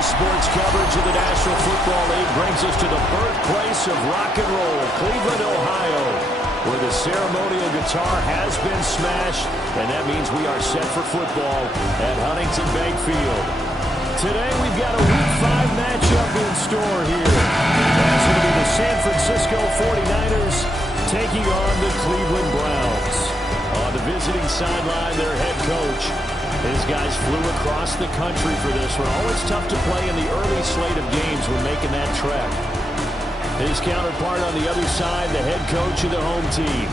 Sports coverage of the National Football League brings us to the birthplace of rock and roll, Cleveland, Ohio, where the ceremonial guitar has been smashed, and that means we are set for football at Huntington Bank Field. Today we've got a Week 5 matchup in store here. That's going to be the San Francisco 49ers taking on the Cleveland Browns. On the visiting sideline, their head coach. His guys flew across the country for this one. Always tough to play in the early slate of games when making that trek. His counterpart on the other side, the head coach of the home team.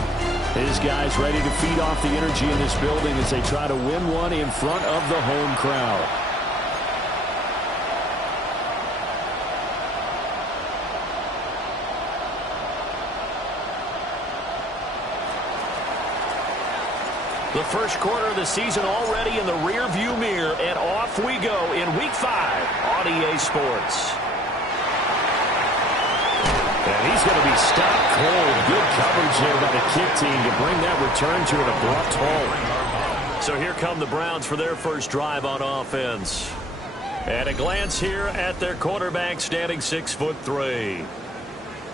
His guys ready to feed off the energy in this building as they try to win one in front of the home crowd. The first quarter of the season already in the rear-view mirror, and off we go in Week 5 on EA Sports. And he's going to be stopped cold. Good coverage there by the kick team to bring that return to an abrupt halt. So here come the Browns for their first drive on offense. At a glance here at their quarterback, standing 6'3".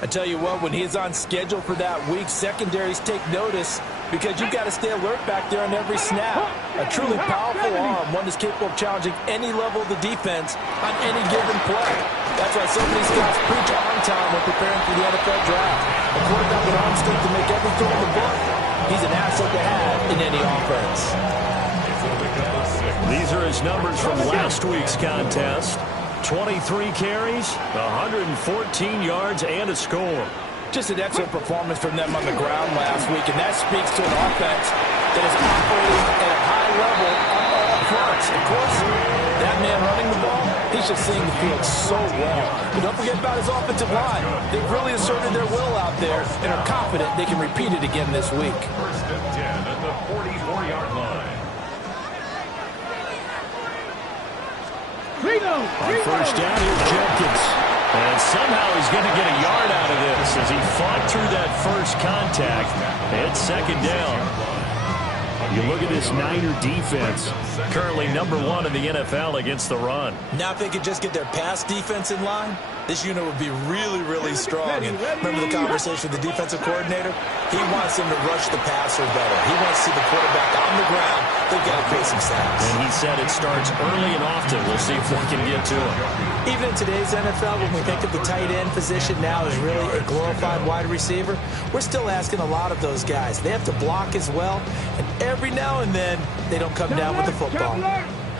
I tell you what, when he's on schedule for that week, secondaries take notice because you've got to stay alert back there on every snap. A truly powerful arm, one that's capable of challenging any level of the defense on any given play. That's why so many scouts preach arm time when preparing for the NFL draft. A quarterback with arm strength to make every throw in the book. He's an asset to have in any offense. These are his numbers from last week's contest. 23 carries, 114 yards, and a score. Just an excellent performance from them on the ground last week, and that speaks to an offense that is operating at a high level on all fronts. Of course, that man running the ball, he's just seeing the field so well. But don't forget about his offensive line. They've really asserted their will out there and are confident they can repeat it again this week. First and 10 at the 44-yard line. On first down, here's Jenkins. And somehow he's going to get a yard out of this as he fought through that first contact. It's second down. You look at this Niner defense, currently #1 in the NFL against the run. Now if they could just get their pass defense in line, this unit would be really, really strong. And remember the conversation with the defensive coordinator? He wants them to rush the passer better. He wants to see the quarterback on the ground. They've got to face some sacks. And he said it starts early and often. We'll see if we can get to him. Even in today's NFL, when we think of the tight end position now as really a glorified wide receiver, we're still asking a lot of those guys. They have to block as well, and every now and then, they don't come down with the football.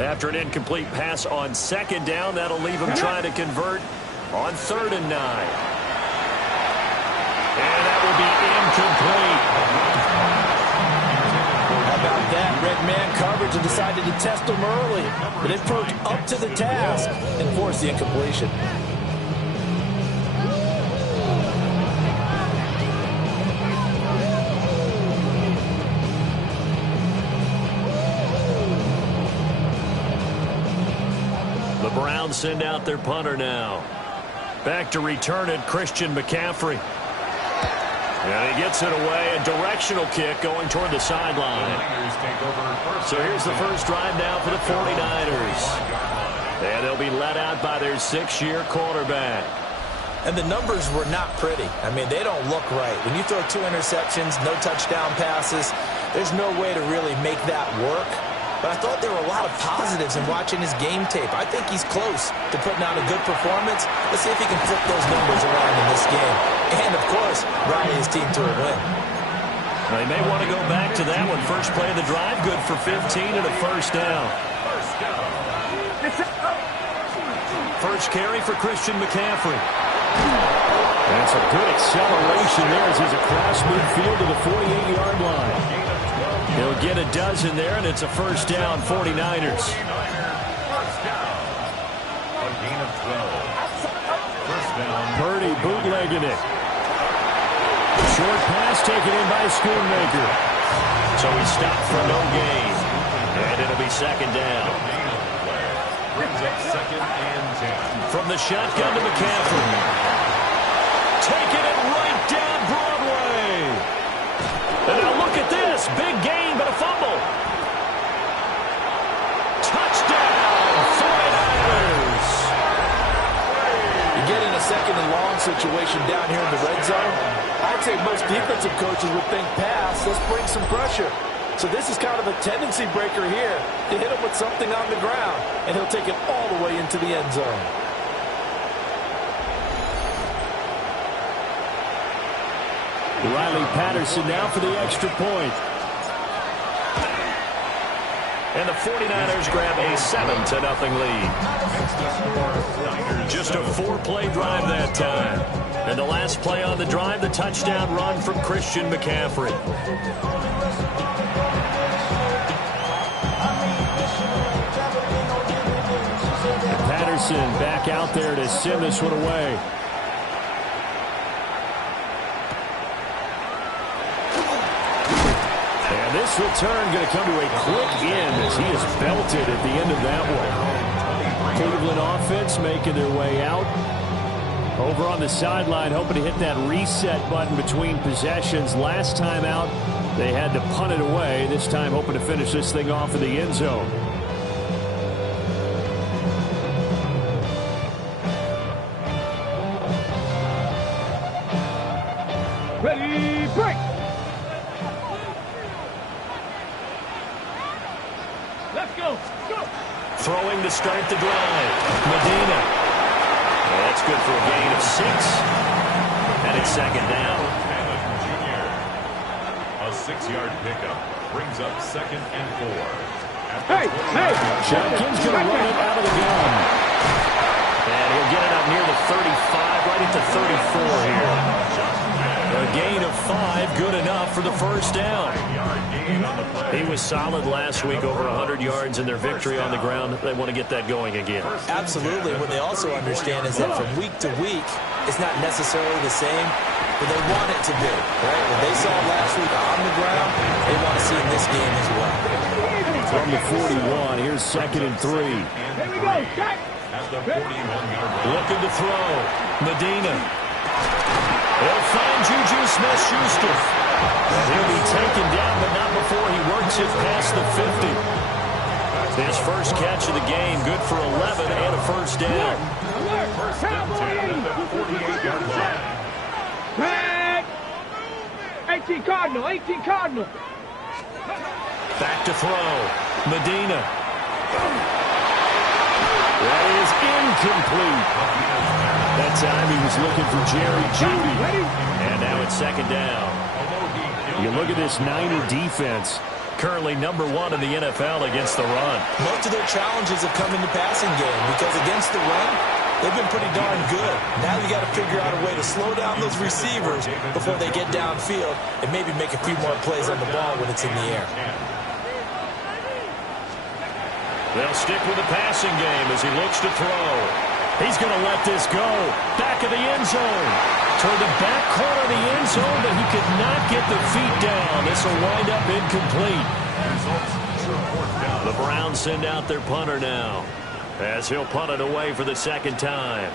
After an incomplete pass on second down, that'll leave him trying to convert on 3rd and 9. And that will be incomplete. How about that? Red man coverage and decided to test him early. But it proved up to the task and forced the incompletion. The Browns send out their punter now. Back to return it, Christian McCaffrey. And he gets it away. A directional kick going toward the sideline. So here's the first drive now for the 49ers. And they'll be let out by their 6-year quarterback. And the numbers were not pretty. I mean, they don't look right. When you throw 2 interceptions, no touchdown passes, there's no way to really make that work. But I thought there were a lot of positives in watching his game tape. I think he's close to putting out a good performance. Let's see if he can flip those numbers around in this game. And, of course, rally his team to a win. They may want to go back to that one. First play of the drive, good for 15 and a first down. First carry for Christian McCaffrey. And some good acceleration there as he's across midfield to the 48-yard line. He'll get a dozen there, and it's a first down, 49ers. First down. A gain of 12. First down. Purdy bootlegging it. Short pass taken in by Schoonmaker. So he stopped for no gain. And it'll be second down. Brings up 2nd and 10. From the shotgun to McCaffrey. Taking it right down Broadway. And now look at this. Big gain, but a fumble. Touchdown, 49ers. situation down here in the red zone, I'd say most defensive coaches would think pass, let's bring some pressure. So this is kind of a tendency breaker here to hit him with something on the ground, and he'll take it all the way into the end zone. Riley Patterson now for the extra point. And the 49ers grab a 7-0 lead. Just a 4-play drive that time. And the last play on the drive, the touchdown run from Christian McCaffrey. Patterson back out there to send this one away. And this return going to come to a quick end as he is belted at the end of that one. Cleveland offense making their way out. Over on the sideline, hoping to hit that reset button between possessions. Last time out, they had to punt it away. This time hoping to finish this thing off in the end zone. Ready, break! Let's go! Go! Throwing to start the drive. Medina. Well, that's good for a gain of 6. And it's second down. A 6-yard pickup brings up 2nd and 4. Hey! Jenkins going to run it out of the gun. And he'll get it up near the 35, right at the 34 here. A gain of 5, good enough for the first down. He was solid last week, over 100 yards in their victory on the ground. They want to get that going again. Absolutely. What they also understand is that from week to week, it's not necessarily the same, but they want it to be, right? What they saw last week on the ground, they want to see in this game as well. From the 41, here's 2nd and 3. Here we go, Jack! At the 41-yard line. Looking to throw. Medina. They'll find Juju Smith-Schuster. He'll be taken down, but not before he works it past the 50. His first catch of the game, good for 11 and a first down. First and 10 at the 48-yard line. Back! 18 Cardinal, 18 Cardinal. Back to throw. Medina. That is incomplete. That time he was looking for Jerry Jeudy. And now it's second down. You look at this Niner defense. Currently number 1 in the NFL against the run. Most of their challenges have come in the passing game because against the run, they've been pretty darn good. Now you got to figure out a way to slow down those receivers before they get downfield and maybe make a few more plays on the ball when it's in the air. They'll stick with the passing game as he looks to throw. He's going to let this go. Back of the end zone. Toward the back corner of the end zone, but he could not get the feet down. This will wind up incomplete. The Browns send out their punter now, as he'll punt it away for the second time.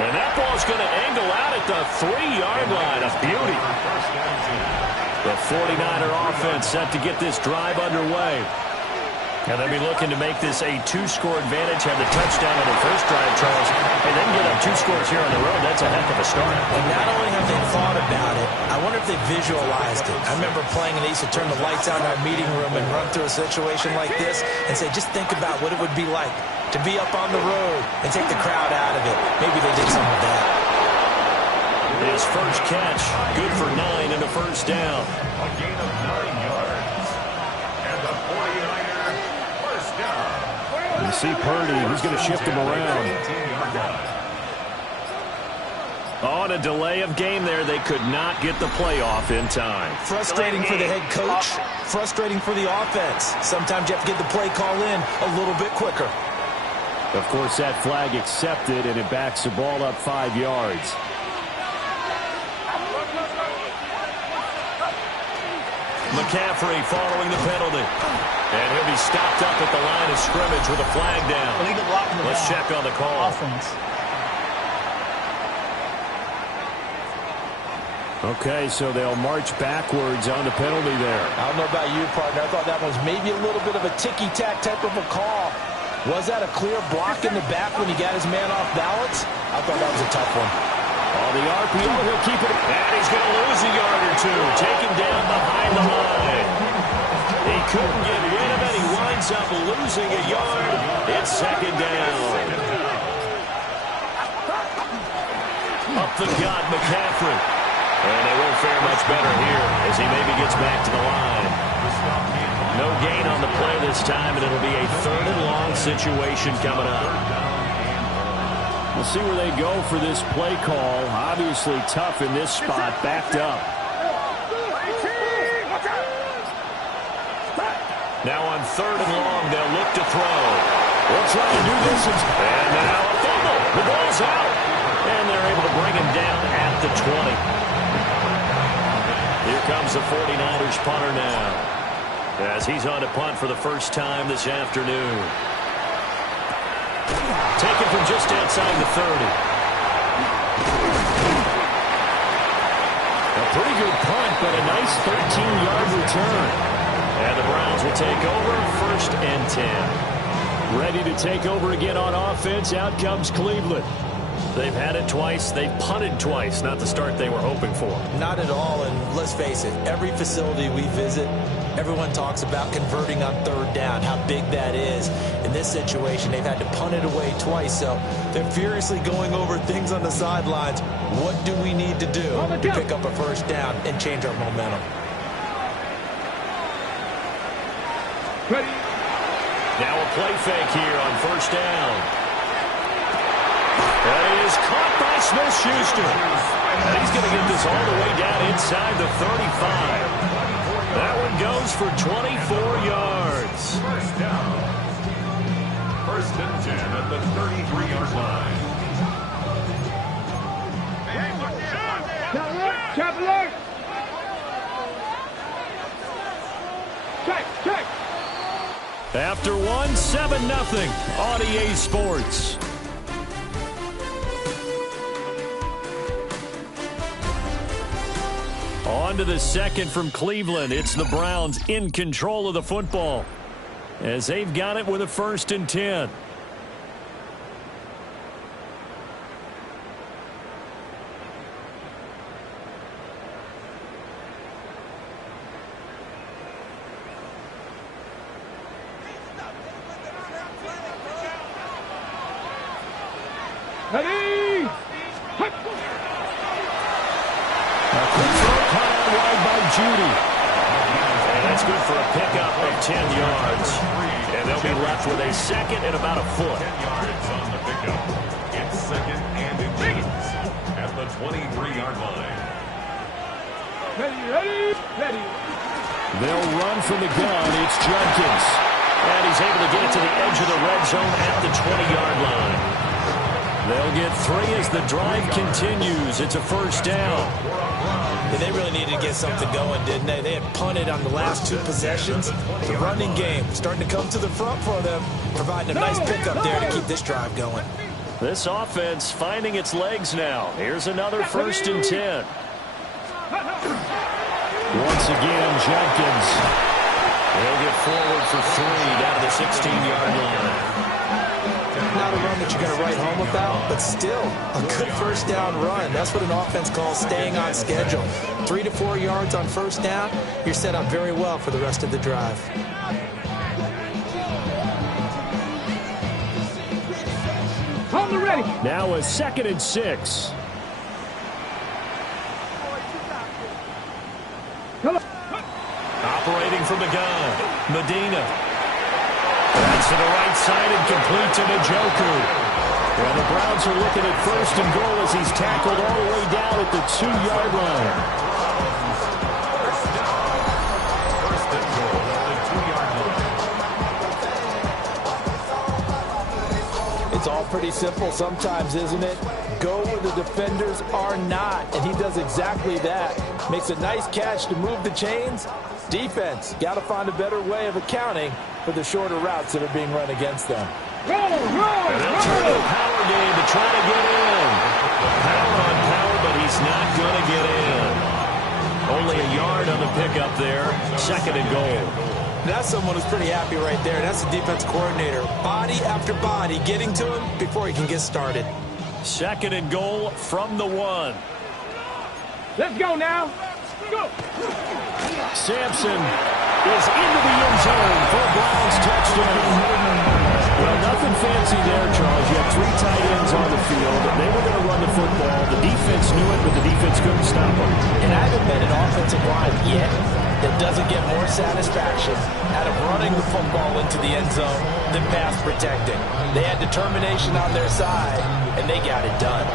And that ball's going to angle out at the 3-yard line. A beauty. The 49er offense set to get this drive underway. And they'll be looking to make this a 2-score advantage. Have the touchdown on the first drive, Charles. And then get up 2 scores here on the road. That's a heck of a start. And not only have they thought about it, I wonder if they visualized it. I remember playing and they used to turn the lights out in our meeting room and run through a situation like this and say, just think about what it would be like to be up on the road and take the crowd out of it. Maybe they did some of that. His first catch, good for 9 and a first down. A gain of 9 yards. And the 49er first down. You see Purdy, he's going to shift him around. 18-yard line. On a delay of game there, they could not get the playoff in time. Frustrating for the head coach, frustrating for the offense. Sometimes you have to get the play call in a little bit quicker. Of course, that flag accepted, and it backs the ball up 5 yards. McCaffrey following the penalty. And he'll be stopped up at the line of scrimmage with a flag down. Let's check on the call. Okay, so they'll march backwards on the penalty there. I don't know about you, partner. I thought that was maybe a little bit of a ticky-tack type of a call. Was that a clear block in the back when he got his man off balance? I thought that was a tough one. On the RPO, he'll keep it. And he's going to lose a yard or two. Taken down behind the line. He couldn't get rid of it. He winds up losing a yard. It's second down. Up the gut, McCaffrey. And they won't fare much better here as he maybe gets back to the line. No gain on the play this time, and it'll be a 3rd and long situation coming up. We'll see where they go for this play call. Obviously tough in this spot, backed up. Now on 3rd and long, they'll look to throw. They'll try to do this. And now a fumble. The ball's out. And they're able to bring him down at the 20. Here comes the 49ers punter now, as he's on to punt for the first time this afternoon. Taken from just outside the 30. A pretty good punt, but a nice 13-yard return. And the Browns will take over 1st and 10. Ready to take over again on offense. Out comes Cleveland. They've had it twice. They've punted twice. Not the start they were hoping for. Not at all, and let's face it, every facility we visit, everyone talks about converting on 3rd down, how big that is. In this situation, they've had to punt it away twice, so they're furiously going over things on the sidelines. What do we need to do to pick up a 1st down and change our momentum? Ready. Now a play fake here on 1st down. That is caught by Smith-Schuster. And he's going to get this all the way down inside the 35. That one goes for 24 yards. 1st down. 1st and 10 at the 33-yard line. Traveler. Check. After one, 7-0 on EA Sports. On to the 2nd from Cleveland. It's the Browns in control of the football, as they've got it with a 1st and 10. Ready. A quick throw caught out wide by Judy. And that's good for a pickup of 10 yards. And they'll be left with a 2nd and about a foot. 10 yards on the pickup. It's 2nd and inches at the 23-yard line. Ready. They'll run from the gun. It's Judkins. And he's able to get it to the edge of the red zone at the 20-yard line. They'll get 3 as the drive continues. It's a 1st down. Yeah, they really needed to get something going, didn't they? They had punted on the last 2 possessions. The running game starting to come to the front for them, providing a nice pickup there to keep this drive going. This offense finding its legs now. Here's another 1st and 10. Once again, Judkins. They'll get forward for 3 down to the 16-yard line. Not a run that you're going to write home about, but still a good 1st down run. That's what an offense calls staying on schedule. 3 to 4 yards on 1st down, you're set up very well for the rest of the drive. On the ready. Now a 2nd and 6. Operating from the gun, Medina. That's to the right side and complete to Njoku. Well, the Browns are looking at 1st and goal as he's tackled all the way down at the 2-yard line. 1st and goal at the 2-yard line. It's all pretty simple sometimes, isn't it? Go where the defenders are not, and he does exactly that. Makes a nice catch to move the chains. Defense, got to find a better way of accounting for the shorter routes that are being run against them. And they'll turn to the power game to try to get in. Power on power, but he's not going to get in. Only a yard on the pickup there. 2nd and goal. That's someone who's pretty happy right there. That's the defense coordinator. Body after body getting to him before he can get started. 2nd and goal from the 1. Let's go now. Go. Sampson is into the end zone for a Browns touchdown. Well, nothing fancy there, Charles. You have 3 tight ends on the field. They were going to run the football. The defense knew it, but the defense couldn't stop them. And I haven't met an offensive line yet that doesn't get more satisfaction out of running the football into the end zone than pass protecting. They had determination on their side, and they got it done.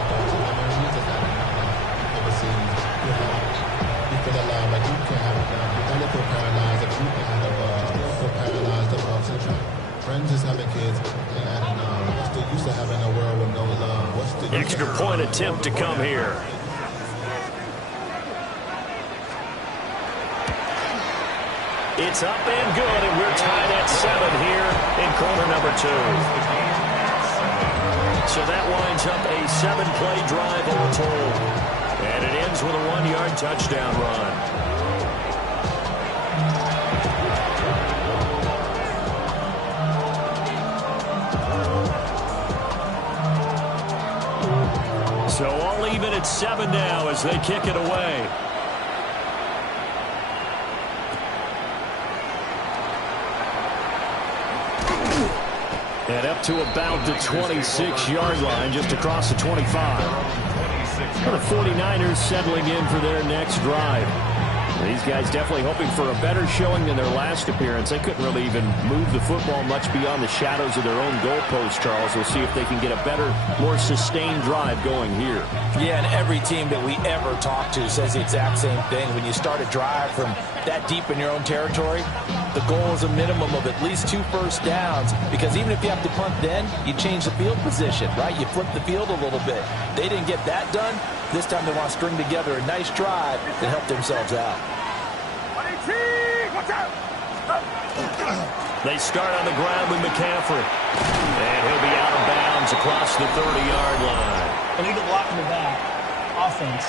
Friends is having kids, and what's the use of having a world with no love? What's the extra point attempt to come here? It's up and good, and we're tied at 7 here in quarter number 2. So that winds up a 7-play drive all told. And it ends with a 1-yard touchdown run. So all even at 7 now as they kick it away. And up to about the 26-yard line, just across the 25. For the 49ers settling in for their next drive. These guys definitely hoping for a better showing than their last appearance. They couldn't really even move the football much beyond the shadows of their own goalpost, Charles. We'll see if they can get a better, more sustained drive going here. Yeah, and every team that we ever talk to says the exact same thing. When you start a drive from that deep in your own territory, the goal is a minimum of at least 2 first downs, because even if you have to punt then, you change the field position, right? You flip the field a little bit. They didn't get that done. This time they want to string together a nice drive and help themselves out. They start on the ground with McCaffrey. And he'll be out of bounds across the 30-yard line. Illegal block in the back. Offense.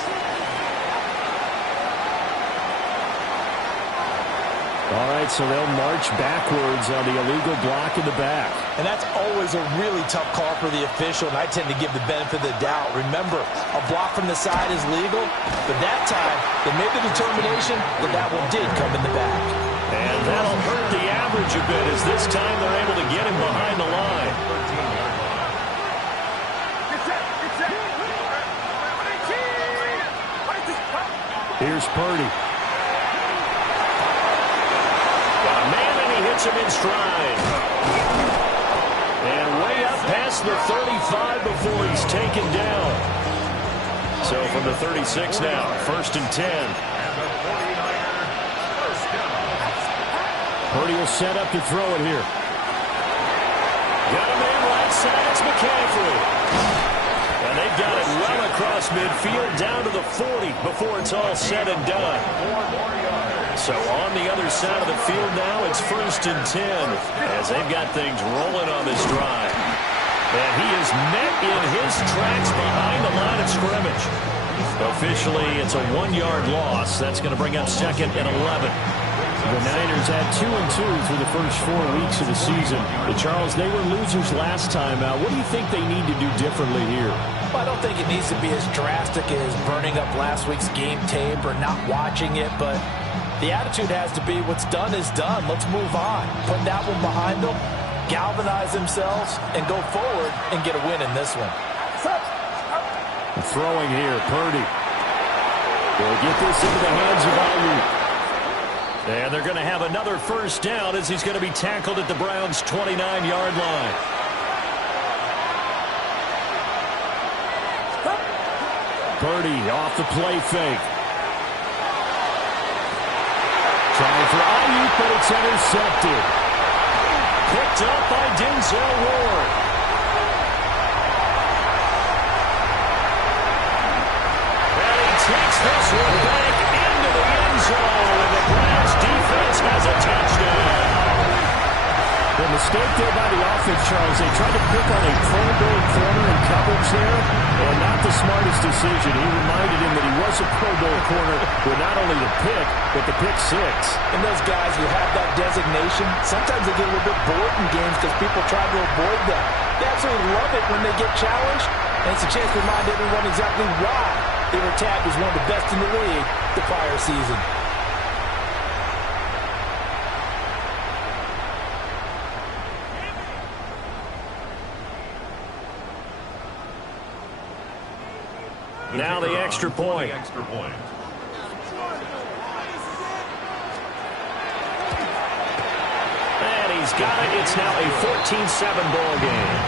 All right, so they'll march backwards on the illegal block in the back. And that's always a really tough call for the official, and I tend to give the benefit of the doubt. Remember, a block from the side is legal, but that time, they made the determination that that one did come in the back. And that'll hurt the average a bit, as this time they're able to get him behind the line. Here's Purdy. Hits him in stride. And way up past the 35 before he's taken down. So from the 36 now, 1st and 10. Purdy will set up to throw it here. Got a man right side, it's McCaffrey. And they've got it well across midfield, down to the 40 before it's all said and done. So on the other side of the field now, it's 1st and 10 as they've got things rolling on this drive. And he is met in his tracks behind the line of scrimmage. Officially, it's a 1-yard loss. That's going to bring up 2nd and 11. The Niners had 2-2 through the first 4 weeks of the season. But Charles, they were losers last time out. What do you think they need to do differently here? Well, I don't think it needs to be as drastic as burning up last week's game tape or not watching it, but the attitude has to be what's done is done. Let's move on. Put that one behind them, galvanize themselves, and go forward and get a win in this one. Throwing here, Purdy. Will get this into the hands of Ayuk. And they're going to have another first down as he's going to be tackled at the Browns' 29-yard line. Purdy off the play fake. Trying for Ayuk, but it's intercepted. Picked up by Denzel Ward. And he takes this one back into the end zone, and the Browns defense has a touchdown. The a mistake there by the offense, Charles. They tried to pick on a Pro Bowl corner in coverage there, and not the smartest decision. He reminded him that he was a Pro Bowl corner with not only the pick, but the pick six. And those guys who have that designation, sometimes they get a little bit bored in games because people try to avoid them. They absolutely love it when they get challenged, and it's a chance to remind everyone exactly why they were tagged as one of the best in the league the prior season. Now the extra point. And he's got it. It's now a 14-7 ball game.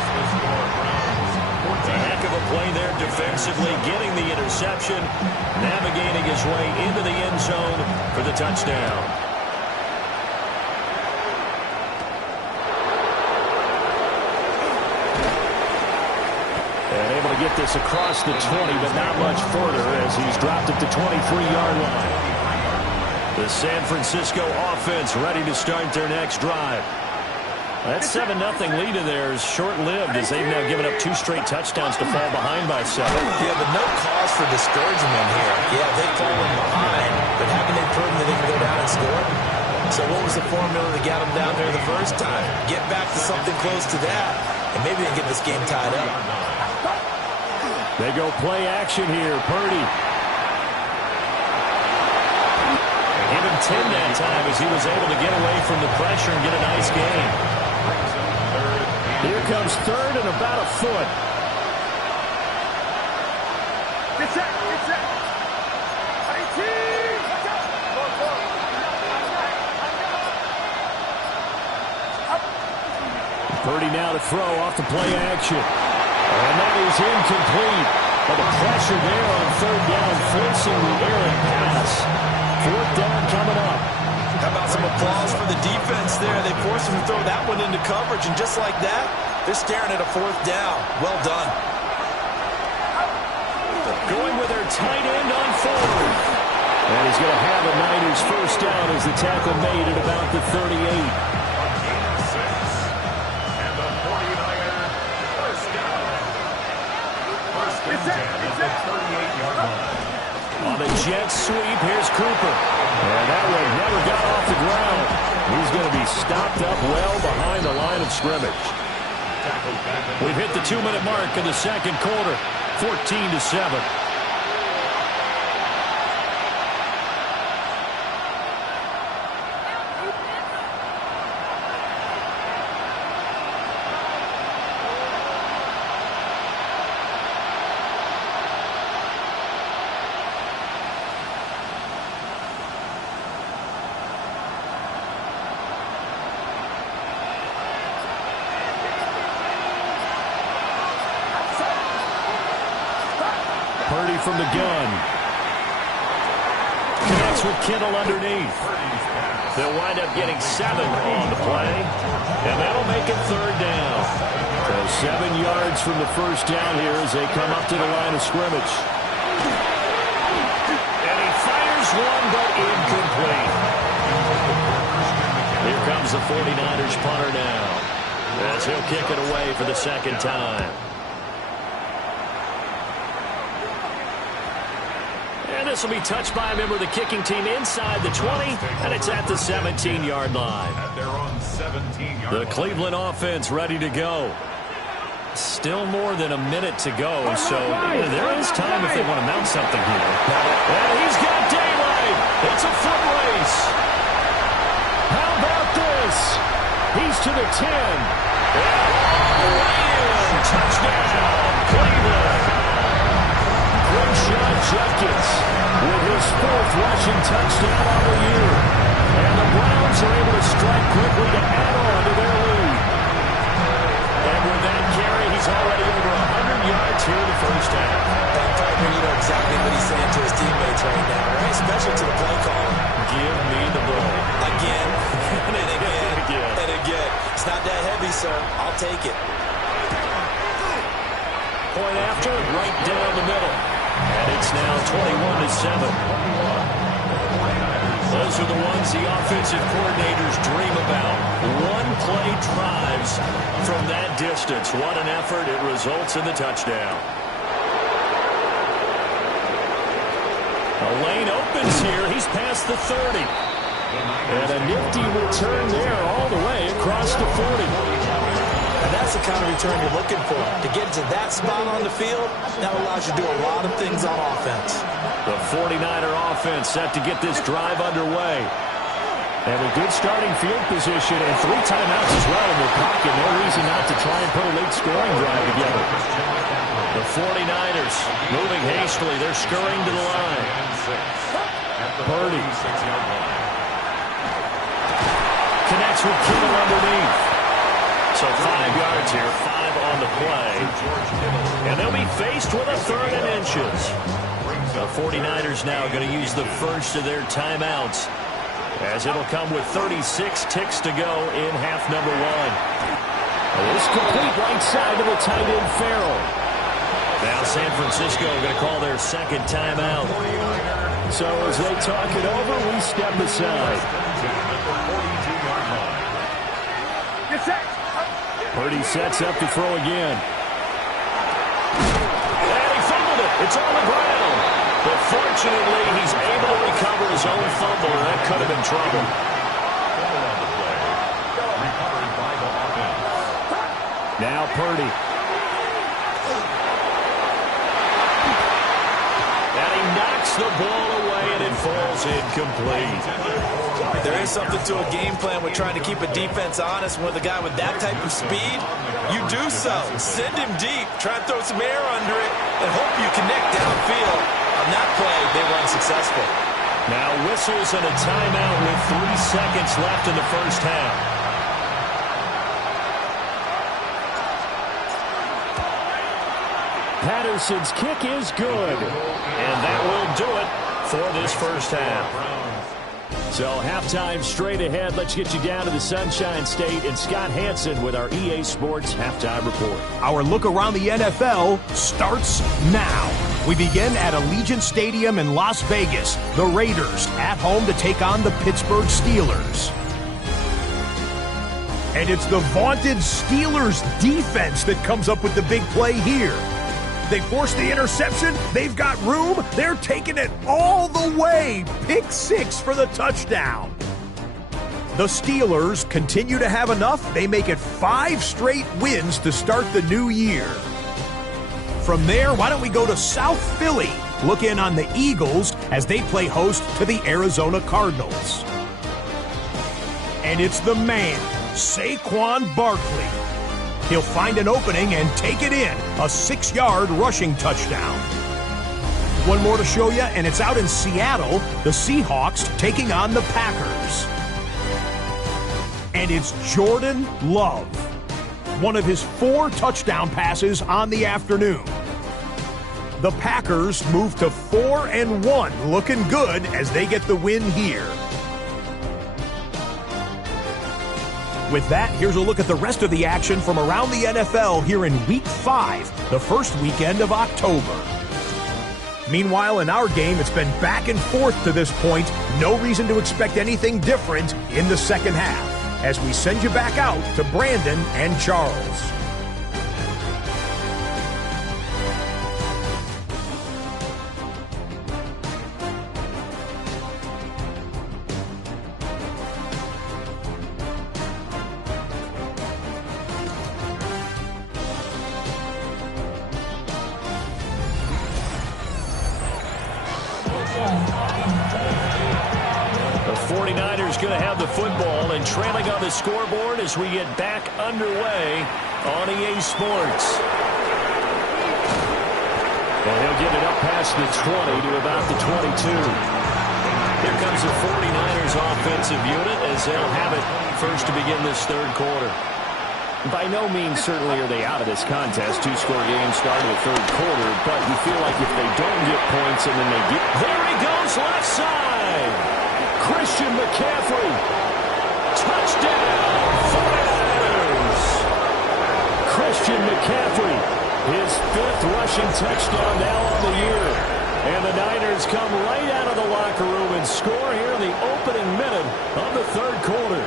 A heck of a play there defensively, getting the interception, navigating his way into the end zone for the touchdown. And able to get this across the 20, but not much further as he's dropped it to 23-yard line. The San Francisco offense ready to start their next drive. That 7-0 lead in there is short-lived as they've now given up 2 straight touchdowns to fall behind by 7. Yeah, but no cause for discouragement here. Yeah, they've fallen behind, but haven't they proven that they can go down and score? So what was the formula that got them down there the first time? Get back to something close to that, and maybe they can get this game tied up. They go play action here. Purdy. Give him 10 that time as he was able to get away from the pressure and get a nice gain. Here comes third and about a foot. Get set, get set. 18. Purdy now to throw off the play action. And that is incomplete. But the pressure there on third down, forcing the errant pass. Fourth down coming up. How about some applause for the defense there? They forced him to throw that one into coverage, and just like that, they're staring at a fourth down. Well done. Going with their tight end on forward. And he's going to have a Niners first down as the tackle made at about the 38. On the jet sweep, here's Cooper. And that one never got off the ground. He's going to be stopped up well behind the line of scrimmage. We've hit the 2-minute mark in the second quarter, 14-7. Purdy from the gun. Connects with Kittle underneath. They'll wind up getting 7 on the play. And that'll make it third down. So 7 yards from the first down here as they come up to the line of scrimmage. And he fires one, but incomplete. Here comes the 49ers punter now, as he'll kick it away for the second time. And this will be touched by a member of the kicking team inside the 20, and it's at the 17-yard line. At their own 17-yard The line. Cleveland offense ready to go. Still more than a minute to go, so there is time if they want to mount something here. And he's got daylight. It's a foot race. How about this? He's to the 10. And all the way in. Touchdown, Cleveland. Quinshon Judkins with his 4th rushing touchdown on the year. And the Browns are able to strike quickly to add on to their lead. And with that carry, he's already over 100 yards here in the first half. And partner, you know exactly what he's saying to his teammates right now, right? Especially to the play caller. Give me the ball. Again, and again, Again. and again. It's not that heavy, sir. I'll take it. Point after, right down the middle. And it's now 21-7. Those are the ones the offensive coordinators dream about. One-play drives from that distance. What an effort. It results in the touchdown. A lane opens here. He's past the 30. And a nifty return there all the way across the 40. And that's the kind of return you're looking for. To get to that spot on the field, that allows you to do a lot of things on offense. The 49er offense set to get this drive underway. They have a good starting field position and 3 timeouts as well in their pocket. No reason not to try and put a late scoring drive together. The 49ers moving hastily. They're scurrying to the line. Purdy connects with Kittle underneath. So 5 yards here, 5 on the play. And they'll be faced with a 3rd and inches. The 49ers now going to use the first of their timeouts, as it'll come with 36 ticks to go in half number 1. This complete right side to the tight end Farrell. Now San Francisco going to call their second timeout. So as they talk it over, we step aside. Purdy sets up to throw again. And he fumbled it. It's on the ground. But fortunately, he's able to recover his own fumble. That could have been trouble. Now Purdy. And he knocks the ball away, and it falls incomplete. There is something to a game plan with trying to keep a defense honest. With a guy with that type of speed, you do so. Send him deep. Try and throw some air under it and hope you connect downfield. On that play, they were unsuccessful. Now whistles and a timeout with 3 seconds left in the first half. Patterson's kick is good. And that will do it for this first half. So halftime straight ahead. Let's get you down to the Sunshine State and Scott Hansen with our EA Sports Halftime Report. Our look around the NFL starts now. We begin at Allegiant Stadium in Las Vegas. The Raiders at home to take on the Pittsburgh Steelers. And it's the vaunted Steelers defense that comes up with the big play here. They force the interception. They've got room. They're taking it all the way. Pick 6 for the touchdown. The Steelers continue to have enough. They make it 5 straight wins to start the new year. From there, why don't we go to South Philly? Look in on the Eagles as they play host to the Arizona Cardinals. And it's the man, Saquon Barkley. He'll find an opening and take it in. A 6-yard rushing touchdown. One more to show you, and it's out in Seattle. The Seahawks taking on the Packers. And it's Jordan Love. One of his 4 touchdown passes on the afternoon. The Packers move to 4-1, looking good as they get the win here. With that, here's a look at the rest of the action from around the NFL here in Week 5, the first weekend of October. Meanwhile, in our game, it's been back and forth to this point. No reason to expect anything different in the second half, as we send you back out to Brandon and Charles. The 49ers going to have the football and trailing on the scoreboard as we get back underway on EA Sports. And he'll get it up past the 20 to about the 22. Here comes the 49ers offensive unit as they'll have it first to begin this third quarter. By no means certainly are they out of this contest. 2-score game started the third quarter, but you feel like if they don't get points and then they get... There he goes, left side. Christian McCaffrey. Touchdown, 49ers. Christian McCaffrey, his 5th rushing touchdown now on the year. And the Niners come right out of the locker room and score here in the opening minute of the third quarter.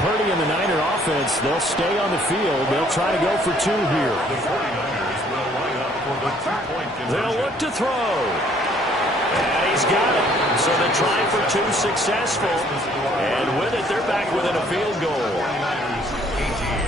Purdy and the Niner offense, they'll stay on the field. They'll try to go for two here. The 49ers will line up for the two-point conversion. They'll look to throw. And he's got it. So they try for two, successful. And with it, they're back within a field goal. 49ers, 18.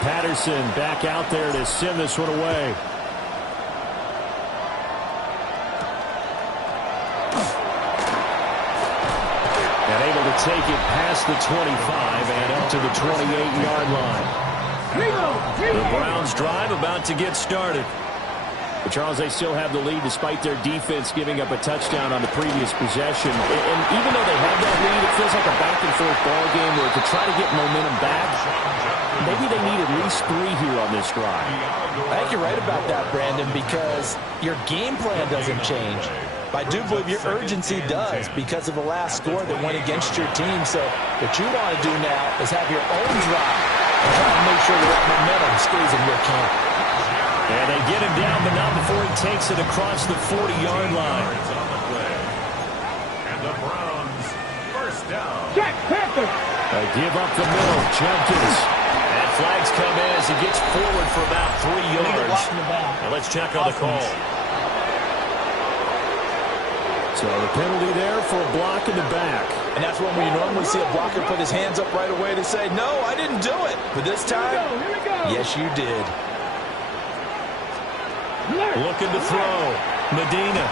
Patterson back out there to send this one away. And able to take it past the 25 and up to the 28-yard line. The Browns drive about to get started. But Charles, they still have the lead despite their defense giving up a touchdown on the previous possession. And even though they have that lead, it feels like a back-and-forth ball game where to try to get momentum back, maybe they need at least 3 here on this drive. I think you're right about that, Brandon, because your game plan doesn't change. I do believe your urgency does because of the last score that went against your team. So what you want to do now is have your own drive and try to make sure that momentum stays in your camp. And they get him down, but not before he takes it across the 40-yard line. And the Browns, first down. Jack Panther. Give up the middle, Jenkins. And flags come in as he gets forward for about 3 yards. And let's check on the call. So the penalty there for a block in the back. And that's when we normally see a blocker put his hands up right away to say, no, I didn't do it. But this time, yes, you did. Looking to throw. Medina.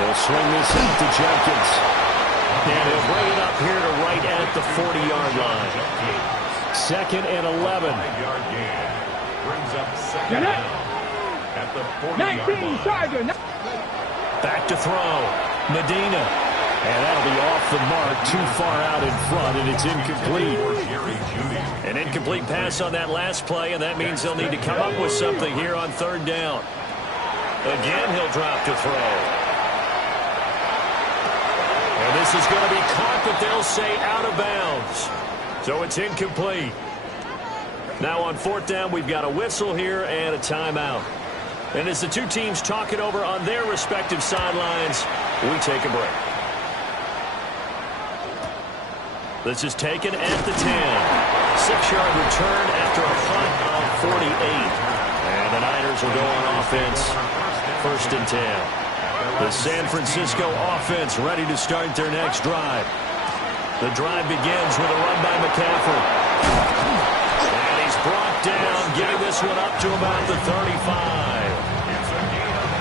He'll swing this out to Jenkins. And he'll bring it up here to right at the 40-yard line. 2nd and 11. 5-yard gain. Brings up second down at the 40-yard line. Back to throw. Medina. And that'll be off the mark, too far out in front, and it's incomplete. An incomplete pass on that last play, and that means they'll need to come up with something here on 3rd down. Again, he'll drop to throw. And this is going to be caught, but they'll say out of bounds. So it's incomplete. Now on 4th down, we've got a whistle here and a timeout. And as the two teams talk it over on their respective sidelines, we take a break. This is taken at the 10. 6-yard return after a punt of 48. And the Niners will go on offense. 1st and 10. The San Francisco offense ready to start their next drive. The drive begins with a run by McCaffrey. And he's brought down, getting this one up to about the 35.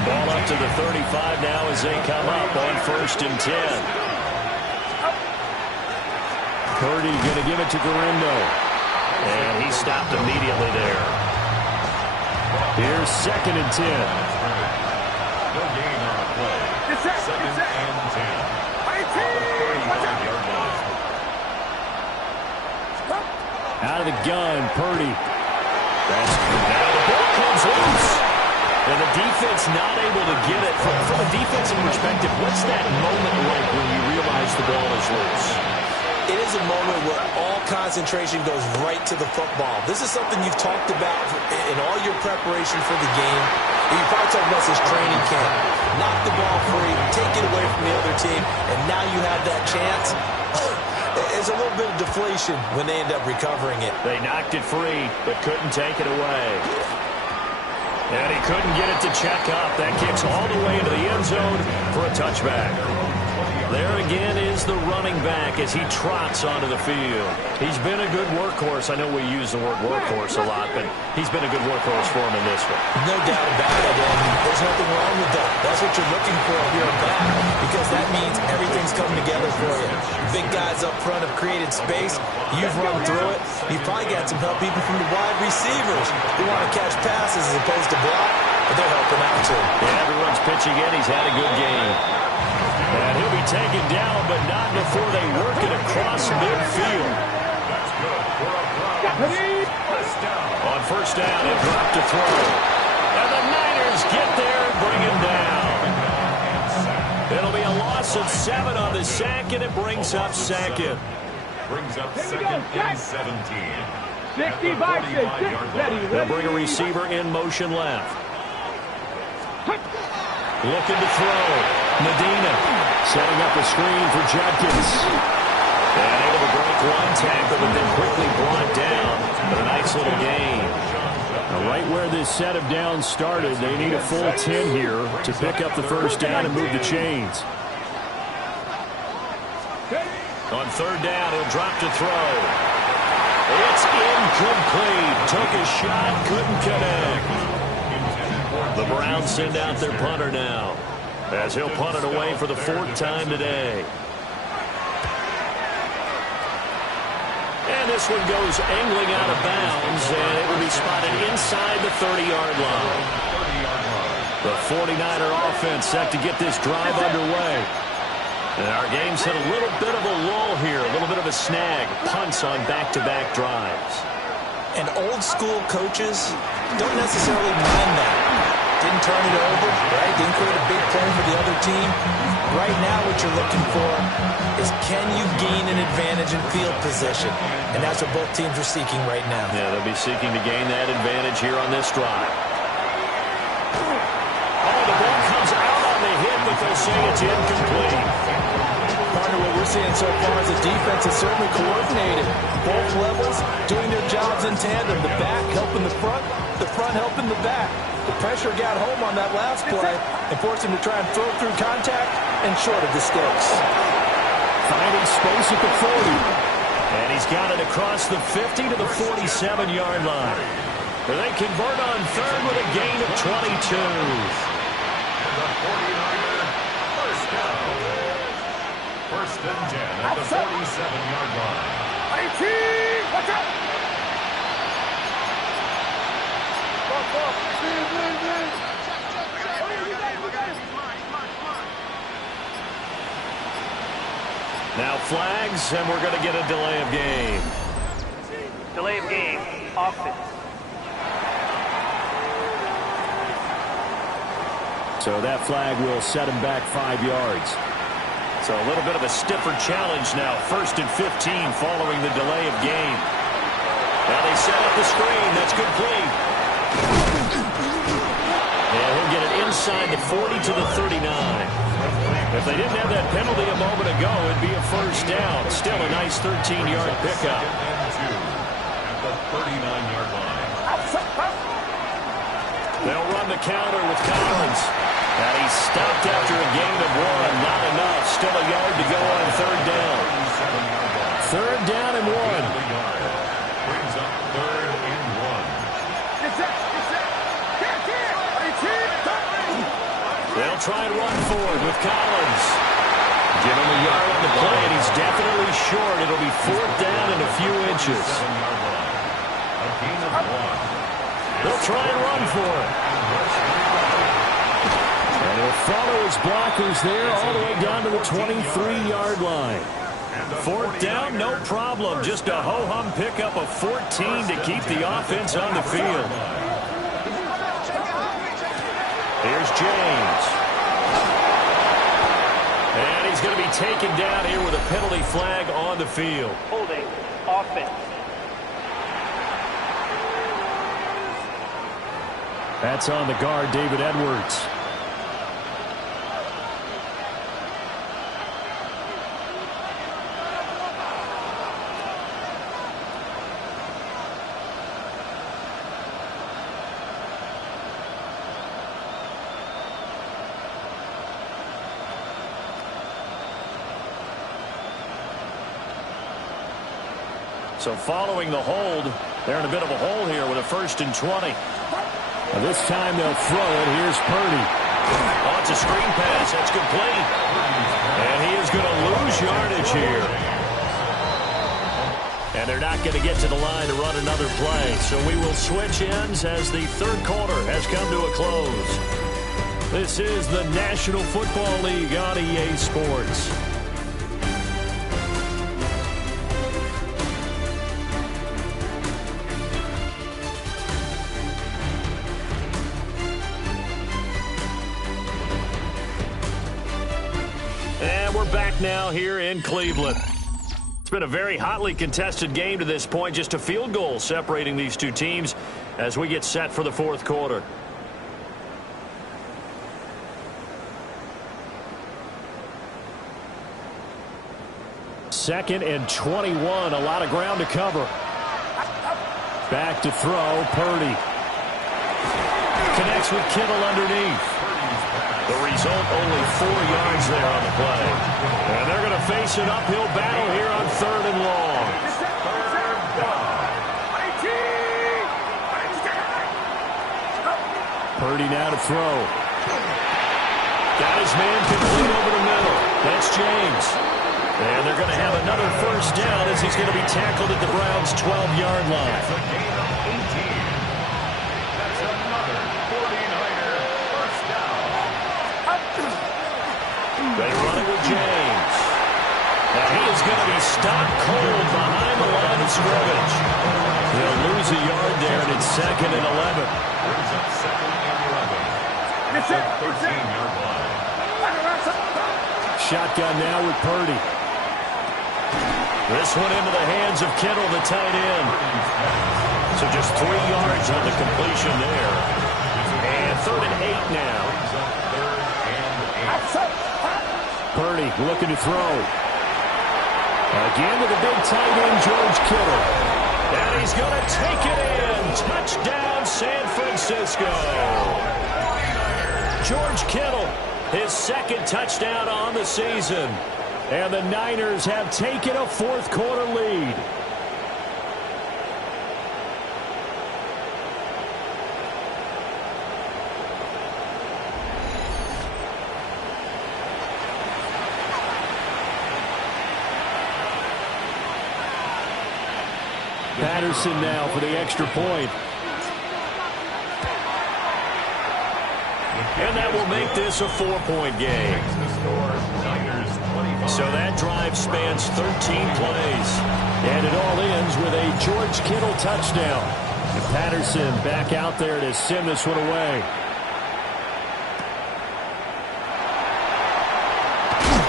Ball up to the 35 now as they come up on 1st and 10. Purdy going to give it to Garindo. And he stopped immediately there. Here's 2nd and 10. No gain on the play. 2nd and 10. Out of the gun, Purdy. Now the ball comes loose. And the defense not able to get it. From a defensive perspective, what's that moment like when you realize the ball is loose? It is a moment where all concentration goes right to the football. This is something you've talked about in all your preparation for the game. You probably talked about this training camp. Knock the ball free, take it away from the other team, and now you have that chance. There's a little bit of deflation when they end up recovering it. They knocked it free, but couldn't take it away. And he couldn't get it to check up. That kicks all the way into the end zone for a touchback. There again is the running back as he trots onto the field. He's been a good workhorse. I know we use the word workhorse a lot, but he's been a good workhorse for him in this one. No doubt about it, and there's nothing wrong with that. That's what you're looking for if you're a back, because that means everything's coming together for you. Big guys up front have created space. You've run through it. You've probably got some help even from the wide receivers who want to catch passes as opposed to block. But they're helping out, too. Yeah, everyone's pitching in. He's had a good game. And he'll be taken down, but not before they work it across midfield. That's good for a Browns first down. On first down, he'll drop to throw. And the Niners get there and bring him down. It'll be a loss of 7 on the sack, and it brings up second. Brings up second and 17. 65, 6, ready. They'll bring a receiver in motion left. Looking to throw. Medina setting up a screen for Judkins. And able to break one tackle, but then quickly brought down. But a nice little gain. Now, right where this set of downs started, they need a full 10 here to pick up the first down and move the chains. On third down, he'll drop to throw. It's incomplete. Took a shot, couldn't connect. The Browns send out their punter now, as he'll punt it away for the 4th time today. And this one goes angling out of bounds, and it will be spotted inside the 30-yard line. The 49er offense set to get this drive underway. And our game's hit a little bit of a lull here, a little bit of a snag. Punts on back-to-back drives. And old-school coaches don't necessarily mind that. Didn't turn it over, right? Didn't create a big play for the other team. Right now what you're looking for is can you gain an advantage in field position? And that's what both teams are seeking right now. Yeah, they'll be seeking to gain that advantage here on this drive. Oh, the ball comes out on the hit, but they'll say it's incomplete. Partner, what we're seeing so far is the defense is certainly coordinated. Both levels doing their jobs in tandem. The back helping the front helping the back. The pressure got home on that last play and forced him to try and throw through contact and short of the sticks. Finding space at the 40. And he's got it across the 50 to the 47-yard line. They convert on third with a gain of 22. The 49er first down. First and 10 at the 47-yard line. 18, watch out! Now flags, and we're going to get a delay of game. Delay of game, offense. So that flag will set him back 5 yards. So a little bit of a stiffer challenge now. First and 15 following the delay of game. Now they set up the screen. That's complete. And he'll get it inside the 40 to the 39. If they didn't have that penalty a moment ago, it'd be a first down. Still a nice 13-yard pickup. At the 39-yard line. They'll run the counter with Collins. And he's stopped after a gain of 1. Not enough. Still a yard to go on third down. Third down and 1. Brings up third and 1. They'll try and run for it with Collins. Give him a yard on the play, and he's definitely short. It'll be 4th down and a few inches. A gain of 1. They'll try and run for it. And he'll follow his blockers there all the way down to the 23-yard line. 4th down, no problem. Just a ho-hum pickup of 14 to keep the offense on the field. Here's James. And he's going to be taken down here with a penalty flag on the field. Holding, offense. That's on the guard, David Edwards. So following the hold, they're in a bit of a hole here with a 1st and 20. Now this time they'll throw it. Here's Purdy. Oh, it's a screen pass. That's complete. And he is going to lose yardage here. And they're not going to get to the line to run another play. So we will switch ends as the third quarter has come to a close. This is the National Football League on EA Sports. And we're back now here in Cleveland. It's been a very hotly contested game to this point. Just a field goal separating these two teams as we get set for the fourth quarter. Second and 21. A lot of ground to cover. Back to throw. Purdy. Connects with Kittle underneath. The result, only 4 yards there on the play. And they're going to face an uphill battle here on 3rd and long. Purdy now to throw. Got his man complete over the middle. That's James. And they're going to have another first down as he's going to be tackled at the Browns' 12-yard line. That's another 49er first down. They run it with James. Now he is going to be stopped cold behind the line of scrimmage. They'll lose a yard there, and it's 2nd and 11. Brings up 2nd and 11. It's a 13-yard line. Shotgun now with Purdy. This one into the hands of Kittle, the tight end. So just 3 yards on the completion there. And 3rd and 8 now. Purdy looking to throw. Again to the big tight end, George Kittle. And he's going to take it in. Touchdown, San Francisco. George Kittle, his 2nd touchdown on the season. And the Niners have taken a fourth quarter lead. Patterson now for the extra point. And that will make this a 4-point game. So that drive spans 13 plays. And it all ends with a George Kittle touchdown. And Patterson back out there to send this one away.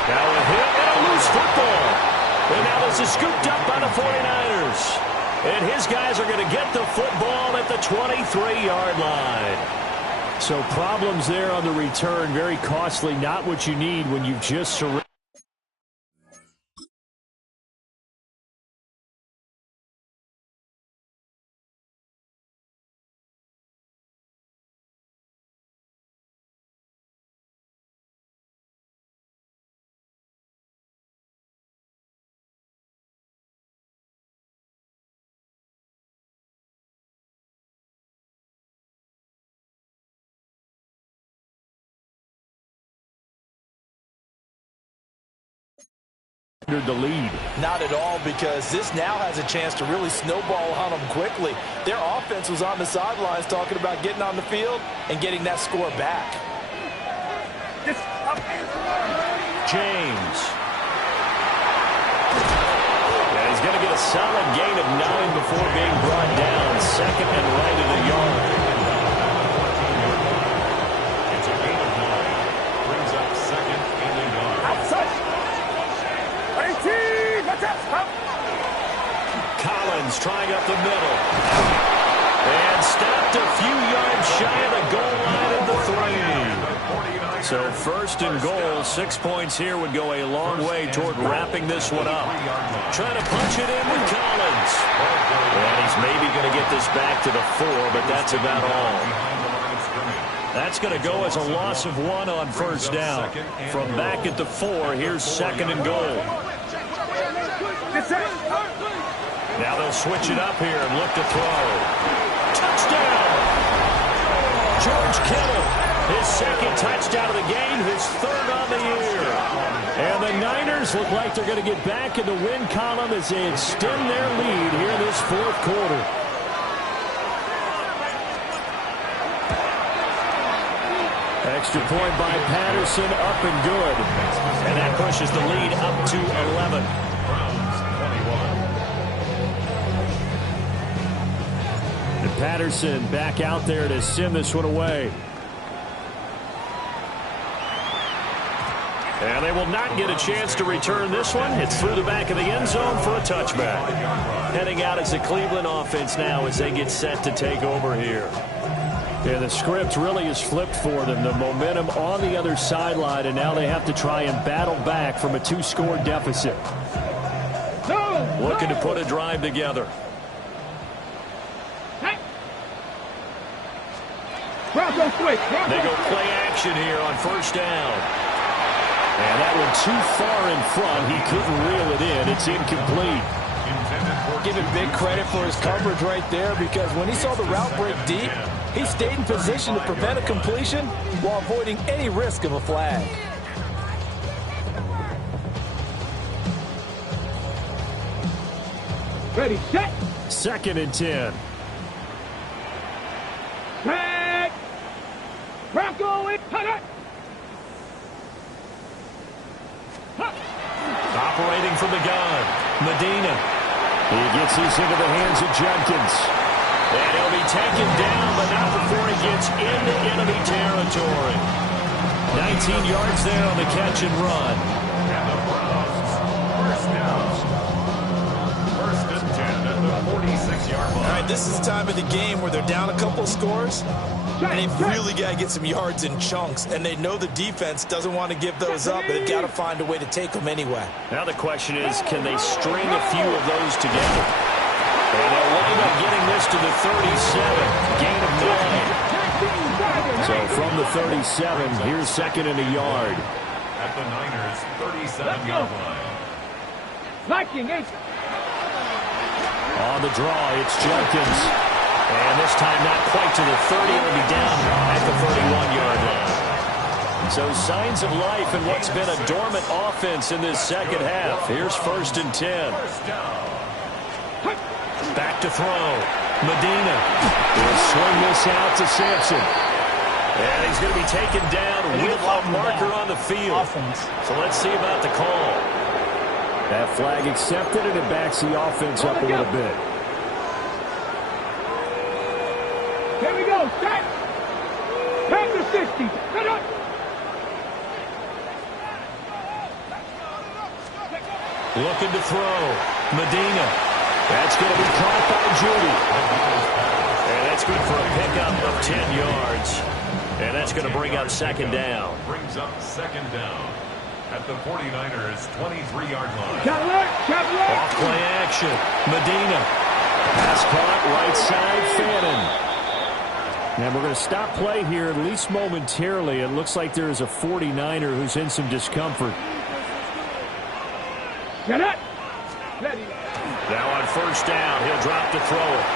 Now a hit and a loose football. And now this is scooped up by the 49ers. And his guys are going to get the football at the 23-yard line. So problems there on the return. Very costly. Not what you need when you've just surrendered. The lead. Not at all, because this now has a chance to really snowball on them quickly. Their offense was on the sidelines talking about getting on the field and getting that score back. James. Yeah, he's going to get a solid gain of 9 before being brought down. 2nd and right of the yard. It's a gain of 9. Brings up 2nd and a yard. Collins trying up the middle. And stopped a few yards shy of the goal line at the 3. So 1st and goal, 6 points here would go a long way toward wrapping this one up. Trying to punch it in with Collins. And he's maybe going to get this back to the 4, but that's about all. That's going to go as a loss of 1 on 1st down. From back at the 4, here's 2nd and goal. Now they'll switch it up here and look to throw. Touchdown! George Kittle, his 2nd touchdown of the game, his 3rd on the year. And the Niners look like they're going to get back in the win column as they extend their lead here in this fourth quarter. extra point by Patterson, up and good. And that pushes the lead up to 11. And Patterson back out there to send this one away. And they will not get a chance to return this one. It's through the back of the end zone for a touchback. Heading out as the Cleveland offense now as they get set to take over here. Yeah, the script really is flipped for them. The momentum on the other sideline, and now they have to try and battle back from a 2-score deficit. Looking to put a drive together. They go play action here on first down. And that one too far in front. He couldn't reel it in. It's incomplete. Give him big credit for his coverage right there, because when he saw the route break deep, he stayed in position to prevent a completion while avoiding any risk of a flag. Ready, set. 2nd and 10. Back. Rocco and Tucker. Operating from the gun, Medina. He gets these into the hands of Judkins. And he'll be taken down, but not before he gets into enemy territory. 19 yards there on the catch and run. And the Browns, first down. 1st and 10 at the 46-yard line. All right, this is the time of the game where they're down a couple scores, and they've really got to get some yards in chunks, and they know the defense doesn't want to give those up, but they've got to find a way to take them anyway. Now the question is, can they string a few of those together? And they'll wind up getting this to the 37. Gain of 9. So from the 37, here's 2nd and a yard. At the Niners' 37-yard line. Liking it. On the draw, it's Judkins. And this time not quite to the 30. It'll be down at the 31-yard line. So signs of life in what's been a dormant offense in this second half. Here's 1st and 10. Back to throw. Medina. He'll swing this out to Sampson. And he's going to be taken down with a marker on the field. So let's see about the call. That flag accepted, and it backs the offense up a little bit. Here we go. Set. Panther 60. Set up. Looking to throw. Medina. That's going to be caught by Judy. And that's good for a pickup of 10 yards. And that's going to bring up 2nd down. Brings up 2nd down at the 49ers' 23-yard line. Off play action. Medina. Pass caught right side, Fannin. And we're going to stop play here, at least momentarily. It looks like there is a 49er who's in some discomfort. Get it. Ready. Now on 1st down, he'll drop to throw it.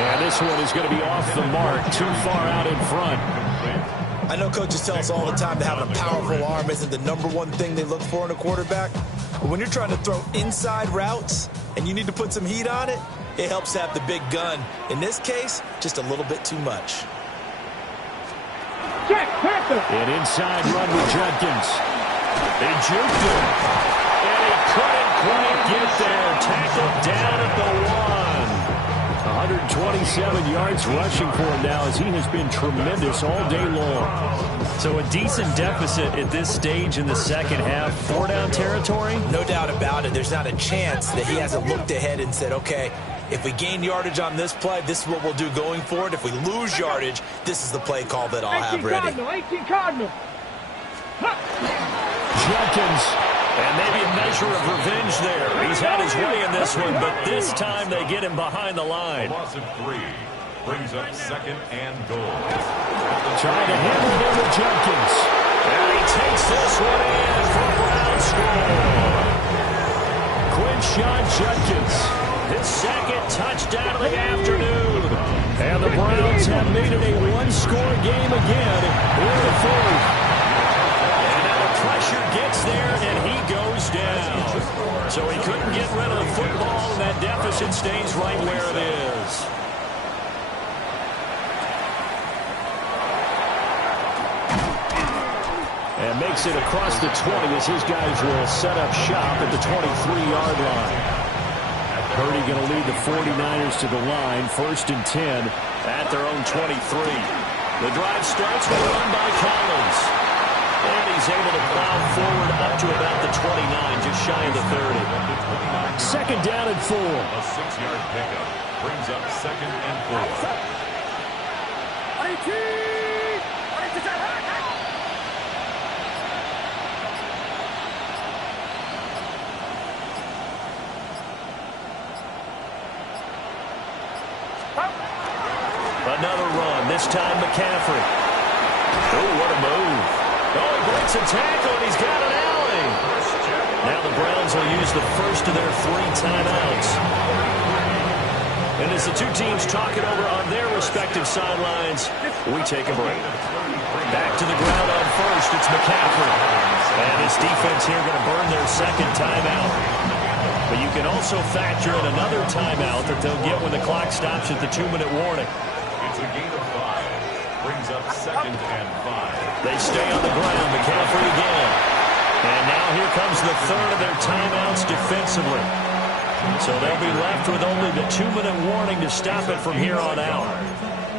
And this one is going to be off the mark, too far out in front. I know coaches tell us all the time that having a powerful arm isn't the #1 thing they look for in a quarterback. But when you're trying to throw inside routes and you need to put some heat on it, it helps to have the big gun. In this case, just a little bit too much. An inside run with Judkins. They juked him. And he couldn't quite get there. Tackled down at the 127 yards rushing for him now, as he has been tremendous all day long. So a decent deficit at this stage in the second half. 4-down territory? No doubt about it. There's not a chance that he hasn't looked ahead and said, okay, if we gain yardage on this play, this is what we'll do going forward. If we lose yardage, this is the play call that I'll have ready. 18 Cardinal. Judkins. And maybe a measure of revenge there. He's had his way in this one, but this time they get him behind the line. A loss of 3 brings up 2nd and goal. Trying to handle it over Judkins. And he takes this one in for a Brown score. Quinshon Judkins. His 2nd touchdown of the afternoon. And the Browns have made it a one-score game again in the 4th. Pressure gets there, and he goes down. So he couldn't get rid of the football, and that deficit stays right where it is. And makes it across the 20 as his guys will set up shop at the 23-yard line. Purdy going to lead the 49ers to the line, 1st and 10 at their own 23. The drive starts with a run by Collins. And he's able to plow forward up to about the 29, just shy of the 30. 2nd down and 4. A 6-yard pickup brings up 2nd and 4. Another run, this time McCaffrey. Oh, what a move. Oh, he breaks a tackle, and he's got an alley. Now the Browns will use the first of their 3 timeouts. And as the two teams talk it over on their respective sidelines, we take a break. Back to the ground on first, it's McCaffrey. And his defense here going to burn their 2nd timeout. But you can also factor in another timeout that they'll get when the clock stops at the 2-minute warning. It's a gain of 5. Brings up 2nd and 5. They stay on the ground. McCaffrey again. And now here comes the 3rd of their timeouts defensively. So they'll be left with only the 2-minute warning to stop it from here on out.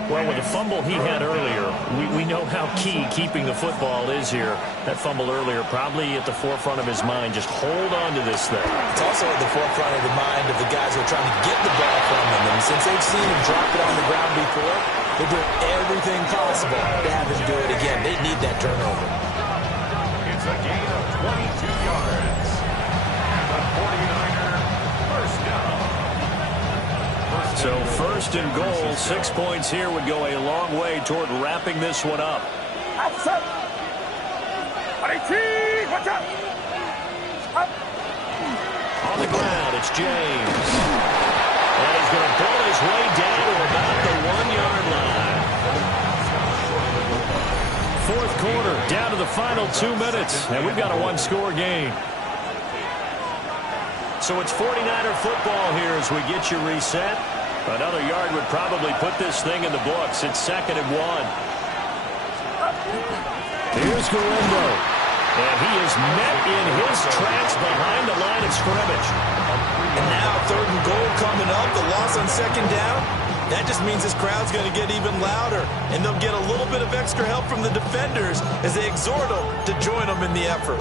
Well, with the fumble he had earlier, we know how key keeping the football is here. That fumble earlier probably at the forefront of his mind. Just hold on to this thing. It's also at the forefront of the mind of the guys who are trying to get the ball from him. And since they've seen him drop it on the ground before, they're doing everything possible to have him do it again. They need that turnover. It's a gain of 22 yards. And the 49er first down. So 1st and goal, 6 points here would go a long way toward wrapping this one up. On the ground, it's James. And he's going to pull his way down to about the 1-yard line. 4th quarter, down to the final 2 minutes, and we've got a 1-score game. So it's 49er football here as we get you reset. Another yard would probably put this thing in the books. It's 2nd and 1. Here's Guerrero. And he is met in his tracks behind the line of scrimmage. And now 3rd and goal coming up. The loss on 2nd down. That just means this crowd's going to get even louder. And they'll get a little bit of extra help from the defenders as they exhort them to join them in the effort.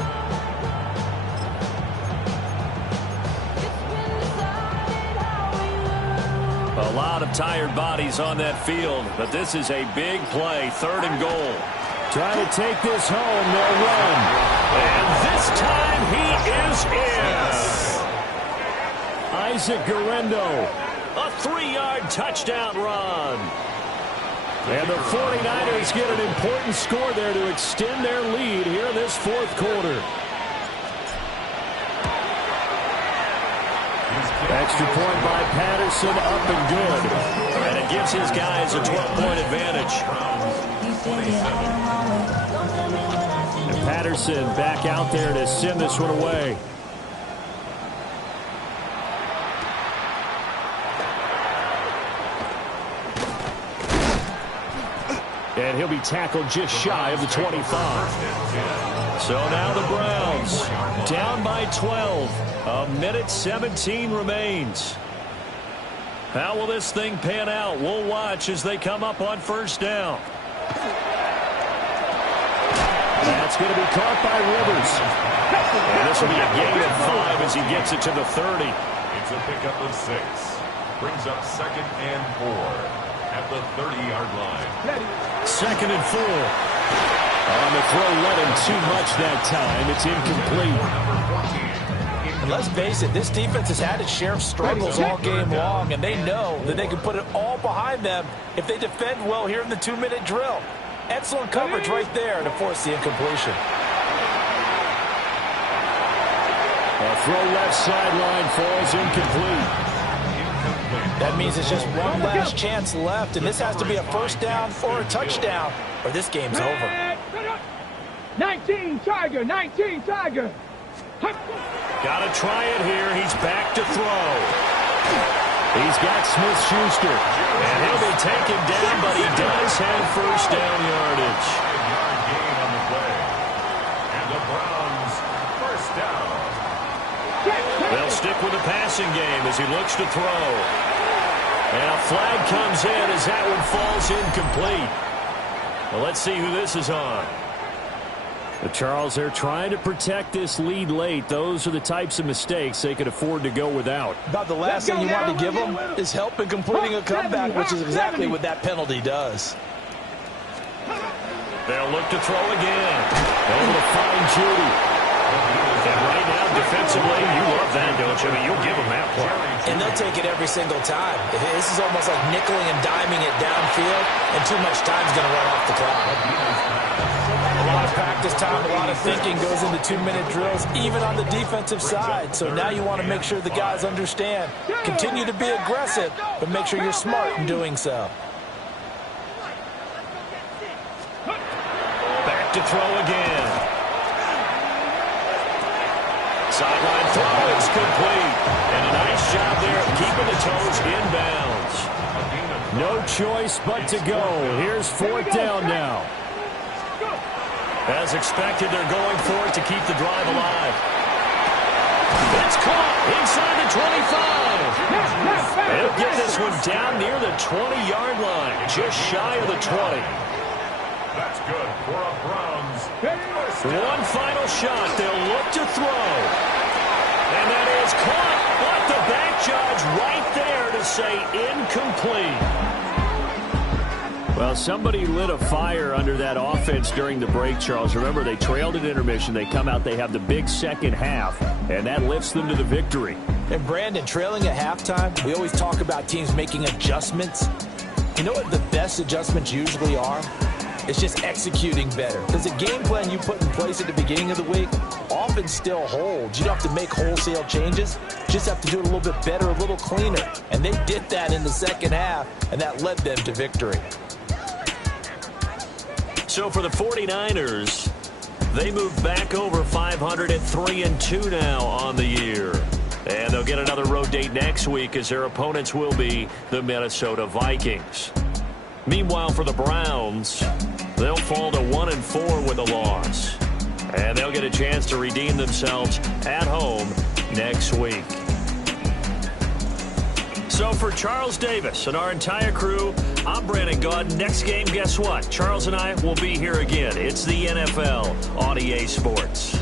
A lot of tired bodies on that field, but this is a big play, 3rd and goal. Trying to take this home, they'll run. And this time he is in. Isaac Guerrero, a 3-yard touchdown run. And the 49ers get an important score there to extend their lead here in this 4th quarter. Extra point by Patterson, up and good. And it gives his guys a 12-point advantage. And Patterson back out there to send this one away. And he'll be tackled just shy of the 25. So now the Browns down by 12. 1:17 remains. How will this thing pan out? We'll watch as they come up on 1st down. That's going to be caught by Rivers. And this will be a gain of 5 as he gets it to the 30. It's a pickup of 6. Brings up 2nd and 4 at the 30-yard line. 2nd and 4. On the throw, let him too much that time. It's incomplete. And let's face it, this defense has had its share of struggles all game long, and they know that they can put it all behind them if they defend well here in the 2-minute drill. Excellent coverage right there to force the incompletion. A throw left sideline falls incomplete. That means it's just one last chance left, and this has to be a 1st down or a touchdown, or this game's over. 19 Tiger, 19 Tiger. Got to try it here. He's back to throw. He's got Smith-Schuster. And he'll be taken down, but he does have 1st down yardage. with the passing game as he looks to throw. And a flag comes in as that one falls incomplete. Well, let's see who this is on. But Charles, they're trying to protect this lead late. Those are the types of mistakes they could afford to go without. About the last thing you want to give them is help in completing a comeback, which is exactly what that penalty does. They'll look to throw again. Able to find Judy. And right now, defensively, you love that, don't you? I mean, you'll give them that play. And they'll take it every single time. This is almost like nickeling and diming it downfield, and too much time's going to run off the clock. A lot of practice time, a lot of thinking goes into 2-minute drills, even on the defensive side. So now you want to make sure the guys understand. Continue to be aggressive, but make sure you're smart in doing so. Back to throw again. Sideline throw is complete. And a nice job there of keeping the toes inbounds. No choice but to go. Here's 4th down now. As expected, they're going for it to keep the drive alive. It's caught inside the 25. They'll get this one down near the 20-yard line, just shy of the 20. That's good for a Browns. One final shot. They'll look to throw. And that is caught. But the back judge right there to say incomplete. Well, somebody lit a fire under that offense during the break, Charles. Remember, they trailed at intermission. They come out, they have the big second half, and that lifts them to the victory. And, Brandon, trailing at halftime, we always talk about teams making adjustments. You know what the best adjustments usually are? It's just executing better. Because the game plan you put in place at the beginning of the week often still holds. You don't have to make wholesale changes. Just have to do it a little bit better, a little cleaner. And they did that in the second half, and that led them to victory. So for the 49ers, they move back over 500 at 3-2 now on the year. And they'll get another road date next week as their opponents will be the Minnesota Vikings. Meanwhile, for the Browns, they'll fall to 1-4 with a loss. And they'll get a chance to redeem themselves at home next week. So for Charles Davis and our entire crew, I'm Brandon Gaudin. Next game, guess what? Charles and I will be here again. It's the NFL on EA Sports.